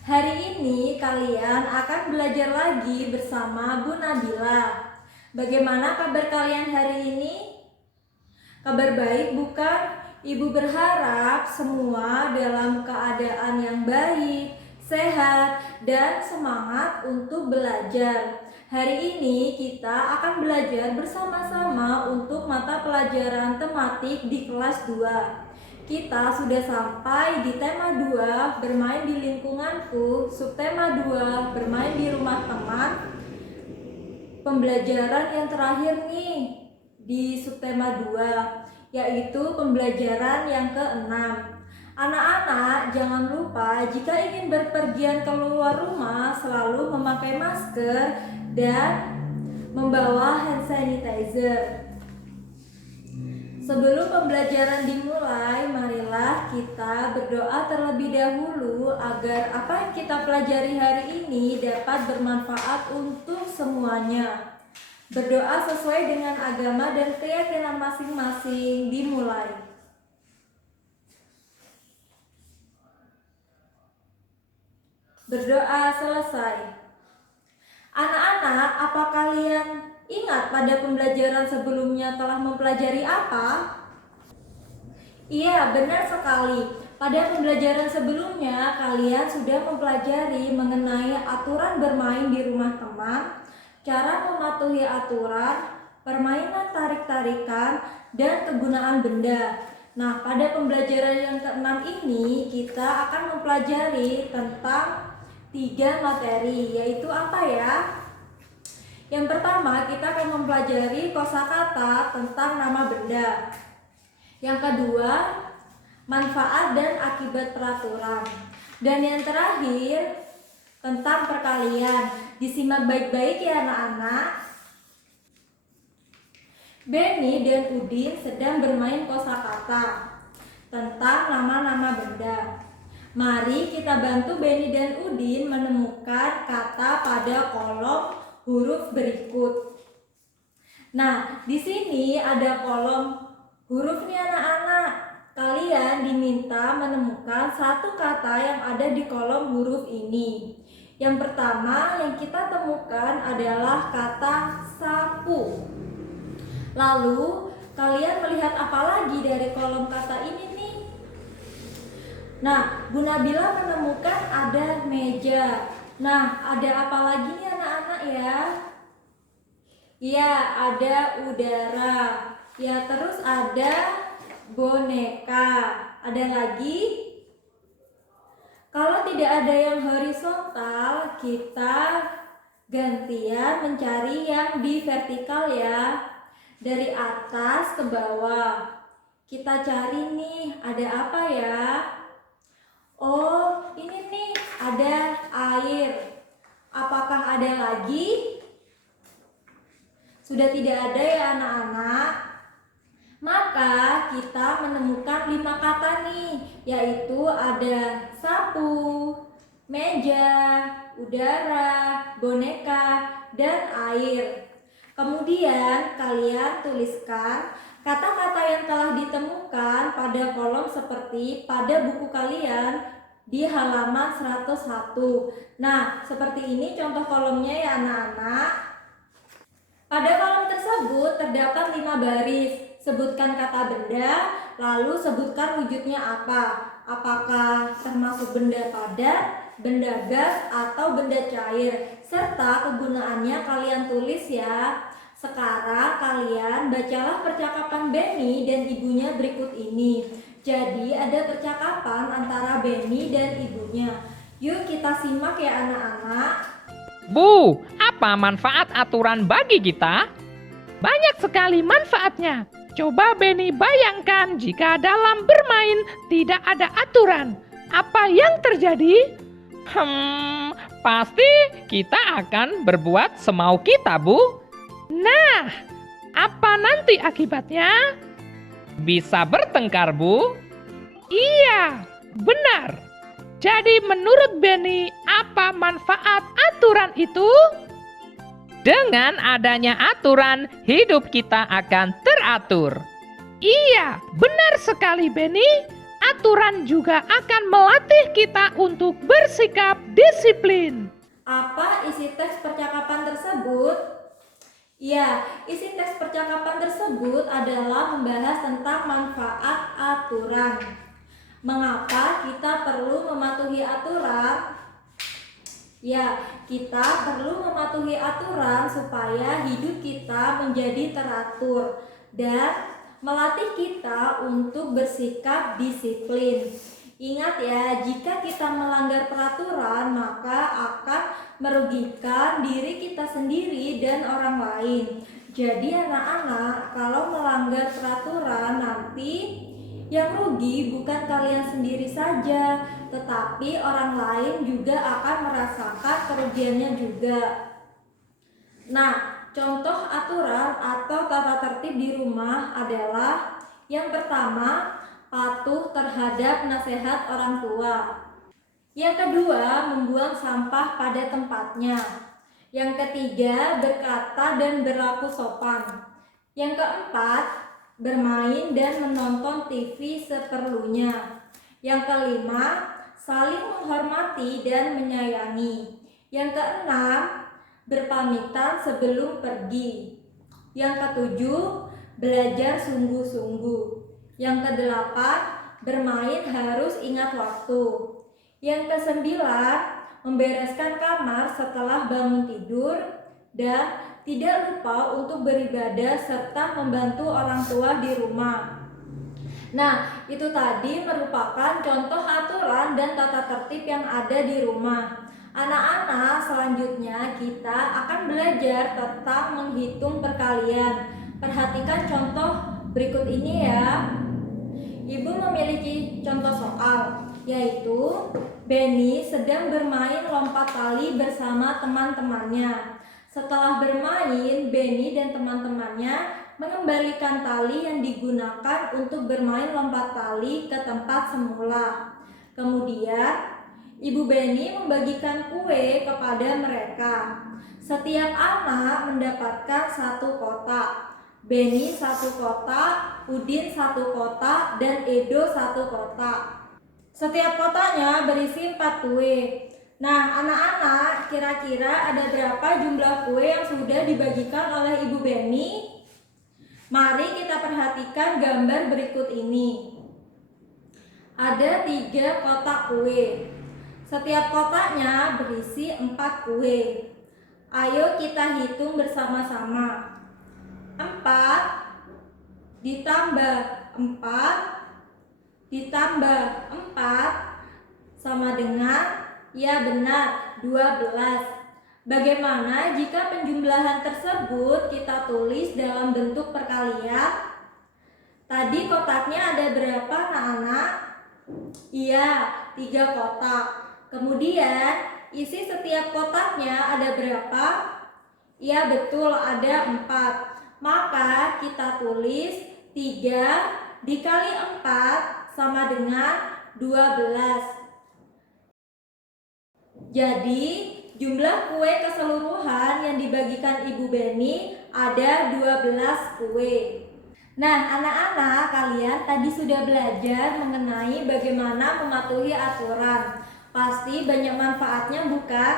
Hari ini kalian akan belajar lagi bersama Bu Nabila. Bagaimana kabar kalian hari ini? Kabar baik bukan? Ibu berharap semua dalam keadaan yang baik, sehat, dan semangat untuk belajar. Hari ini kita akan belajar bersama-sama untuk mata pelajaran tematik di kelas 2. Kita sudah sampai di tema 2, bermain di lingkunganku, subtema 2, bermain di rumah teman. Pembelajaran yang terakhir nih di subtema 2, yaitu pembelajaran yang ke-6. Anak-anak jangan lupa jika ingin berpergian keluar rumah selalu memakai masker dan membawa hand sanitizer. Sebelum pembelajaran dimulai, marilah kita berdoa terlebih dahulu agar apa yang kita pelajari hari ini dapat bermanfaat untuk semuanya. Berdoa sesuai dengan agama dan keyakinan masing-masing dimulai. Berdoa selesai. Anak-anak, apa kalian ingat pada pembelajaran sebelumnya telah mempelajari apa? Iya, benar sekali. Pada pembelajaran sebelumnya, kalian sudah mempelajari mengenai aturan bermain di rumah teman, cara mematuhi aturan, permainan tarik-tarikan, dan kegunaan benda. Nah, pada pembelajaran yang ke-6 ini, kita akan mempelajari tentang 3 materi, yaitu apa ya? Yang pertama, kita akan mempelajari kosakata tentang nama benda. Yang kedua, manfaat dan akibat peraturan. Dan yang terakhir, tentang perkalian. Disimak baik-baik ya anak-anak. Benny dan Udin sedang bermain kosakata tentang nama-nama benda. Mari kita bantu Benny dan Udin menemukan kata pada kolom huruf berikut. Nah, di sini ada kolom huruf nih anak-anak. Kalian diminta menemukan satu kata yang ada di kolom huruf ini. Yang pertama yang kita temukan adalah kata sapu. Lalu, kalian melihat apa lagi dari kolom kata ini nih? Nah, Bu Nabila menemukan ada meja. Nah, ada apa lagi nih anak-anak ya? Iya, ada udara. Ya, terus ada boneka. Ada lagi? Kalau tidak ada yang horizontal, kita gantian mencari yang di vertikal ya. Dari atas ke bawah. Kita cari nih, ada apa ya? Oh, ini nih, ada air. Apakah ada lagi? Sudah tidak ada ya anak-anak? Maka kita menemukan 5 kata nih, yaitu ada sapu, meja, udara, boneka, dan air. Kemudian kalian tuliskan kata-kata yang telah ditemukan pada kolom seperti pada buku kalian di halaman 101. Nah, seperti ini contoh kolomnya ya anak-anak. Pada kolom tersebut terdapat 5 baris. Sebutkan kata benda, lalu sebutkan wujudnya apa. Apakah termasuk benda padat, benda gas, atau benda cair. Serta kegunaannya kalian tulis ya. Sekarang kalian bacalah percakapan Benny dan ibunya berikut ini. Jadi ada percakapan antara Benny dan ibunya. Yuk kita simak ya anak-anak. Bu, apa manfaat aturan bagi kita? Banyak sekali manfaatnya. Coba Benny bayangkan jika dalam bermain tidak ada aturan. Apa yang terjadi? Pasti kita akan berbuat semau kita, Bu. Nah, apa nanti akibatnya? Bisa bertengkar, Bu? Iya, benar. Jadi menurut Benny, apa manfaat aturan itu? Dengan adanya aturan, hidup kita akan teratur. Iya, benar sekali Benny. aturan juga akan melatih kita untuk bersikap disiplin. Apa isi teks percakapan tersebut? Ya, isi teks percakapan tersebut adalah membahas tentang manfaat aturan. Mengapa kita perlu mematuhi aturan? Ya, kita perlu mematuhi aturan supaya hidup kita menjadi teratur dan melatih kita untuk bersikap disiplin. Ingat ya, jika kita melanggar peraturan maka akan merugikan diri kita sendiri dan orang lain. Jadi anak-anak, kalau melanggar peraturan nanti yang rugi bukan kalian sendiri saja, tetapi orang lain juga akan merasakan kerugiannya juga. Nah, contoh aturan atau tata tertib di rumah adalah yang pertama, patuh terhadap nasihat orang tua. Yang kedua, membuang sampah pada tempatnya. Yang ketiga, berkata dan berlaku sopan. Yang keempat, bermain dan menonton TV seperlunya. Yang kelima, saling menghormati dan menyayangi. Yang keenam, berpamitan sebelum pergi. Yang ketujuh, belajar sungguh-sungguh. Yang kedelapan, bermain harus ingat waktu. Yang kesembilan, membereskan kamar setelah bangun tidur. Dan tidak lupa untuk beribadah serta membantu orang tua di rumah. Nah, itu tadi merupakan contoh aturan dan tata tertib yang ada di rumah. Anak-anak, selanjutnya kita akan belajar tentang menghitung perkalian. Perhatikan contoh berikut ini ya. Ibu memiliki contoh soal, yaitu Benny sedang bermain lompat tali bersama teman-temannya. Setelah bermain, Benny dan teman-temannya mengembalikan tali yang digunakan untuk bermain lompat tali ke tempat semula. Kemudian, Ibu Benny membagikan kue kepada mereka. Setiap anak mendapatkan satu kotak. Benny satu kotak, Udin satu kotak, dan Edo satu kotak. Setiap kotaknya berisi 4 kue. Nah, anak-anak, kira-kira ada berapa jumlah kue yang sudah dibagikan oleh Ibu Benny? Mari kita perhatikan gambar berikut ini. Ada 3 kotak kue. Setiap kotaknya berisi 4 kue. Ayo kita hitung bersama-sama. 4 ditambah 4 ditambah 4 sama dengan, ya benar, 12. Bagaimana jika penjumlahan tersebut kita tulis dalam bentuk perkalian? Tadi kotaknya ada berapa anak-anak? Iya, 3 kotak. Kemudian isi setiap kotaknya ada berapa? Iya betul, ada 4. Maka kita tulis 3 dikali 4 sama dengan 12. Jadi jumlah kue keseluruhan yang dibagikan Ibu Benny ada 12 kue. Nah, anak-anak, kalian tadi sudah belajar mengenai bagaimana mematuhi aturan. Pasti banyak manfaatnya, bukan?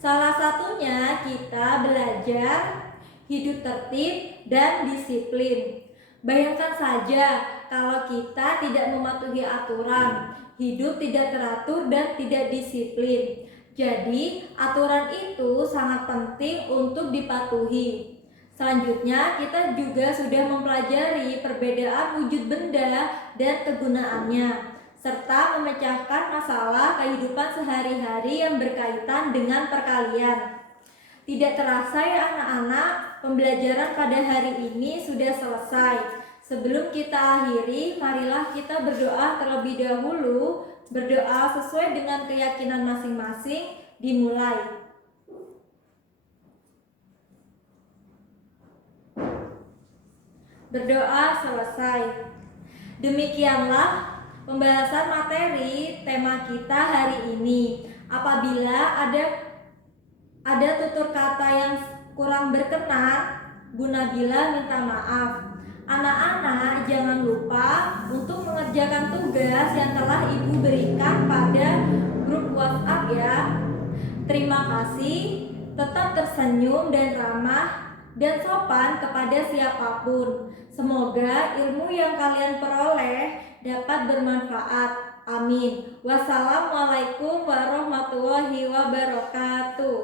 Salah satunya kita belajar hidup tertib dan disiplin. Bayangkan saja kalau kita tidak mematuhi aturan, hidup tidak teratur dan tidak disiplin. Jadi, aturan itu sangat penting untuk dipatuhi. Selanjutnya, kita juga sudah mempelajari perbedaan wujud benda dan kegunaannya, serta memecahkan masalah kehidupan sehari-hari yang berkaitan dengan perkalian. Tidak terasa ya anak-anak, pembelajaran pada hari ini sudah selesai. Sebelum kita akhiri, marilah kita berdoa terlebih dahulu. Berdoa sesuai dengan keyakinan masing-masing. Dimulai. Berdoa selesai. Demikianlah pembahasan materi tema kita hari ini. Apabila ada tutur kata yang kurang berkenan, Bu Nabila minta maaf. Anak-anak jangan lupa untuk mengerjakan mengerjakan tugas yang telah Ibu berikan pada grup WhatsApp ya. Terima kasih, tetap tersenyum dan ramah dan sopan kepada siapapun. Semoga ilmu yang kalian peroleh dapat bermanfaat. Amin. Wassalamualaikum warahmatullahi wabarakatuh.